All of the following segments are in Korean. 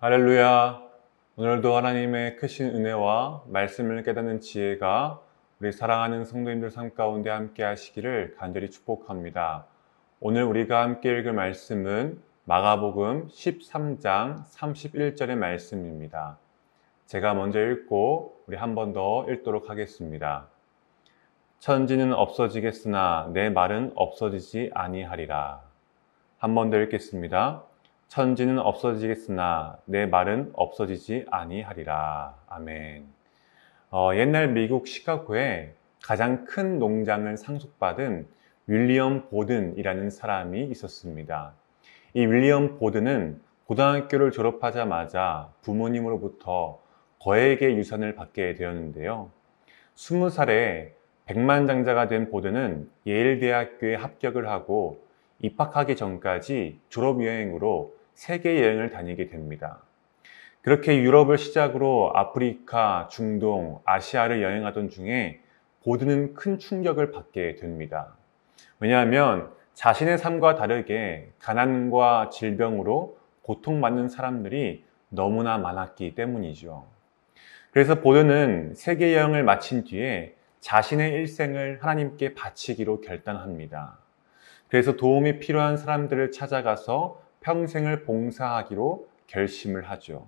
할렐루야. 오늘도 하나님의 크신 은혜와 말씀을 깨닫는 지혜가 우리 사랑하는 성도님들 삶 가운데 함께 하시기를 간절히 축복합니다. 오늘 우리가 함께 읽을 말씀은 마가복음 13장 31절의 말씀입니다. 제가 먼저 읽고 우리 한 번 더 읽도록 하겠습니다. 천지는 없어지겠으나 내 말은 없어지지 아니하리라. 한 번 더 읽겠습니다. 천지는 없어지겠으나 내 말은 없어지지 아니하리라. 아멘. 옛날 미국 시카고에 가장 큰 농장을 상속받은 윌리엄 보든이라는 사람이 있었습니다. 이 윌리엄 보든은 고등학교를 졸업하자마자 부모님으로부터 거액의 유산을 받게 되었는데요. 20살에 백만장자가 된 보든은 예일대학교에 합격을 하고 입학하기 전까지 졸업여행으로 세계 여행을 다니게 됩니다. 그렇게 유럽을 시작으로 아프리카, 중동, 아시아를 여행하던 중에 보든은 큰 충격을 받게 됩니다. 왜냐하면 자신의 삶과 다르게 가난과 질병으로 고통받는 사람들이 너무나 많았기 때문이죠. 그래서 보든은 세계 여행을 마친 뒤에 자신의 일생을 하나님께 바치기로 결단합니다. 그래서 도움이 필요한 사람들을 찾아가서 평생을 봉사하기로 결심을 하죠.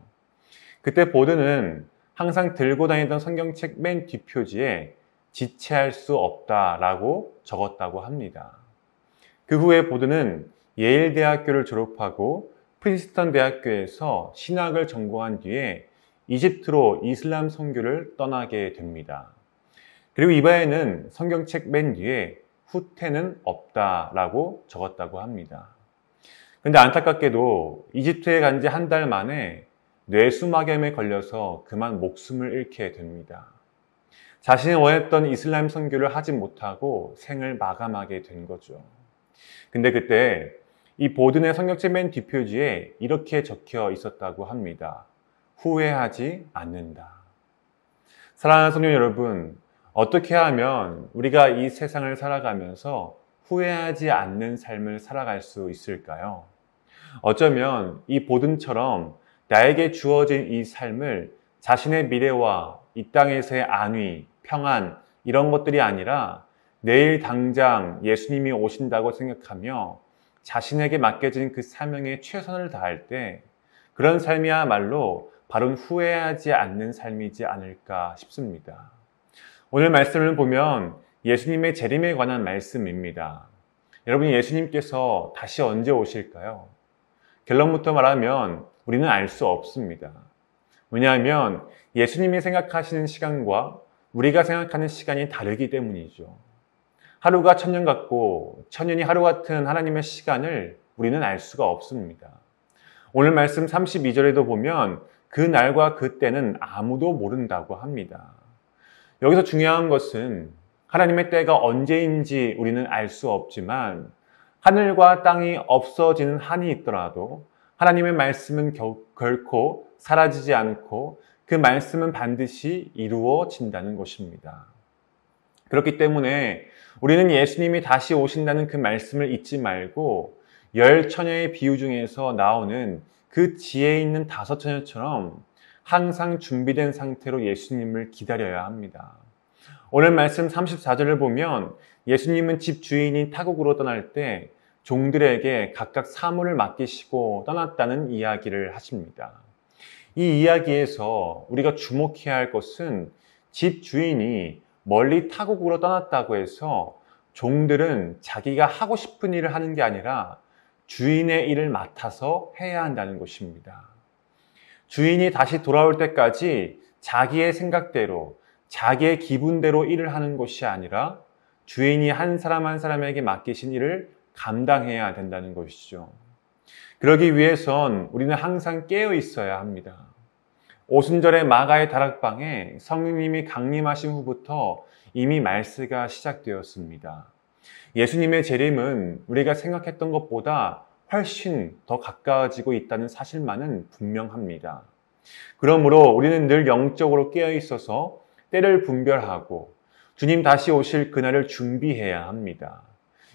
그때 보든은 항상 들고 다니던 성경책 맨 뒷표지에 지체할 수 없다라고 적었다고 합니다. 그 후에 보든은 예일대학교를 졸업하고 프린스턴 대학교에서 신학을 전공한 뒤에 이집트로 이슬람 선교를 떠나게 됩니다. 그리고 이번에는 성경책 맨 뒤에 후퇴는 없다라고 적었다고 합니다. 근데 안타깝게도 이집트에 간 지 한 달 만에 뇌수막염에 걸려서 그만 목숨을 잃게 됩니다. 자신이 원했던 이슬람 선교를 하지 못하고 생을 마감하게 된 거죠. 근데 그때 이 보든의 성경책 맨 뒷표지에 이렇게 적혀 있었다고 합니다. 후회하지 않는다. 사랑하는 성도 여러분, 어떻게 하면 우리가 이 세상을 살아가면서 후회하지 않는 삶을 살아갈 수 있을까요? 어쩌면 이 보든처럼 나에게 주어진 이 삶을 자신의 미래와 이 땅에서의 안위, 평안 이런 것들이 아니라 내일 당장 예수님이 오신다고 생각하며 자신에게 맡겨진 그 사명에 최선을 다할 때 그런 삶이야말로 바로 후회하지 않는 삶이지 않을까 싶습니다. 오늘 말씀을 보면 예수님의 재림에 관한 말씀입니다. 여러분, 예수님께서 다시 언제 오실까요? 결론부터 말하면 우리는 알 수 없습니다. 왜냐하면 예수님이 생각하시는 시간과 우리가 생각하는 시간이 다르기 때문이죠. 하루가 천년 같고 천년이 하루 같은 하나님의 시간을 우리는 알 수가 없습니다. 오늘 말씀 32절에도 보면 그 날과 그 때는 아무도 모른다고 합니다. 여기서 중요한 것은 하나님의 때가 언제인지 우리는 알 수 없지만 하늘과 땅이 없어지는 한이 있더라도 하나님의 말씀은 결코 사라지지 않고 그 말씀은 반드시 이루어진다는 것입니다. 그렇기 때문에 우리는 예수님이 다시 오신다는 그 말씀을 잊지 말고 열 처녀의 비유 중에서 나오는 그 지혜 있는 다섯 처녀처럼 항상 준비된 상태로 예수님을 기다려야 합니다. 오늘 말씀 34절을 보면 예수님은 집 주인이 타국으로 떠날 때 종들에게 각각 사물을 맡기시고 떠났다는 이야기를 하십니다. 이 이야기에서 우리가 주목해야 할 것은 집 주인이 멀리 타국으로 떠났다고 해서 종들은 자기가 하고 싶은 일을 하는 게 아니라 주인의 일을 맡아서 해야 한다는 것입니다. 주인이 다시 돌아올 때까지 자기의 생각대로 자기의 기분대로 일을 하는 것이 아니라 주인이 한 사람 한 사람에게 맡기신 일을 감당해야 된다는 것이죠. 그러기 위해선 우리는 항상 깨어 있어야 합니다. 오순절의 마가의 다락방에 성령님이 강림하신 후부터 이미 말세가 시작되었습니다. 예수님의 재림은 우리가 생각했던 것보다 훨씬 더 가까워지고 있다는 사실만은 분명합니다. 그러므로 우리는 늘 영적으로 깨어 있어서 때를 분별하고 주님 다시 오실 그날을 준비해야 합니다.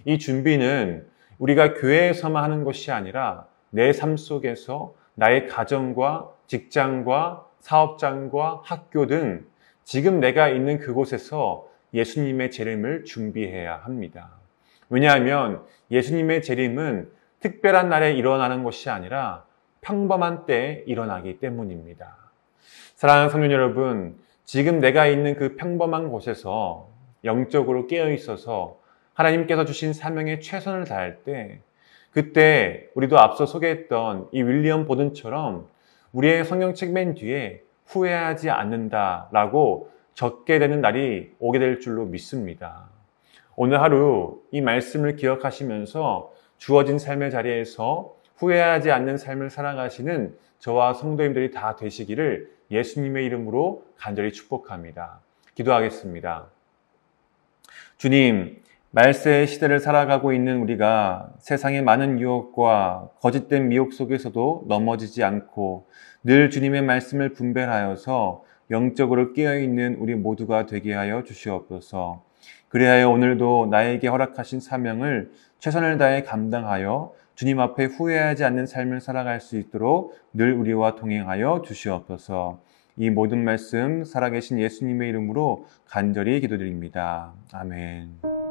이 준비는 우리가 교회에서만 하는 것이 아니라 내 삶 속에서 나의 가정과 직장과 사업장과 학교 등 지금 내가 있는 그곳에서 예수님의 재림을 준비해야 합니다. 왜냐하면 예수님의 재림은 특별한 날에 일어나는 것이 아니라 평범한 때에 일어나기 때문입니다. 사랑하는 성도 여러분, 지금 내가 있는 그 평범한 곳에서 영적으로 깨어 있어서 하나님께서 주신 사명에 최선을 다할 때, 그때 우리도 앞서 소개했던 이 윌리엄 보든처럼 우리의 성경책 맨 뒤에 후회하지 않는다라고 적게 되는 날이 오게 될 줄로 믿습니다. 오늘 하루 이 말씀을 기억하시면서 주어진 삶의 자리에서 후회하지 않는 삶을 살아가시는 저와 성도님들이 다 되시기를 예수님의 이름으로 간절히 축복합니다. 기도하겠습니다. 주님, 말세의 시대를 살아가고 있는 우리가 세상의 많은 유혹과 거짓된 미혹 속에서도 넘어지지 않고 늘 주님의 말씀을 분별하여서 영적으로 깨어있는 우리 모두가 되게 하여 주시옵소서. 그리하여 오늘도 나에게 허락하신 사명을 최선을 다해 감당하여 주님 앞에 후회하지 않는 삶을 살아갈 수 있도록 늘 우리와 동행하여 주시옵소서. 이 모든 말씀 살아계신 예수님의 이름으로 간절히 기도드립니다. 아멘.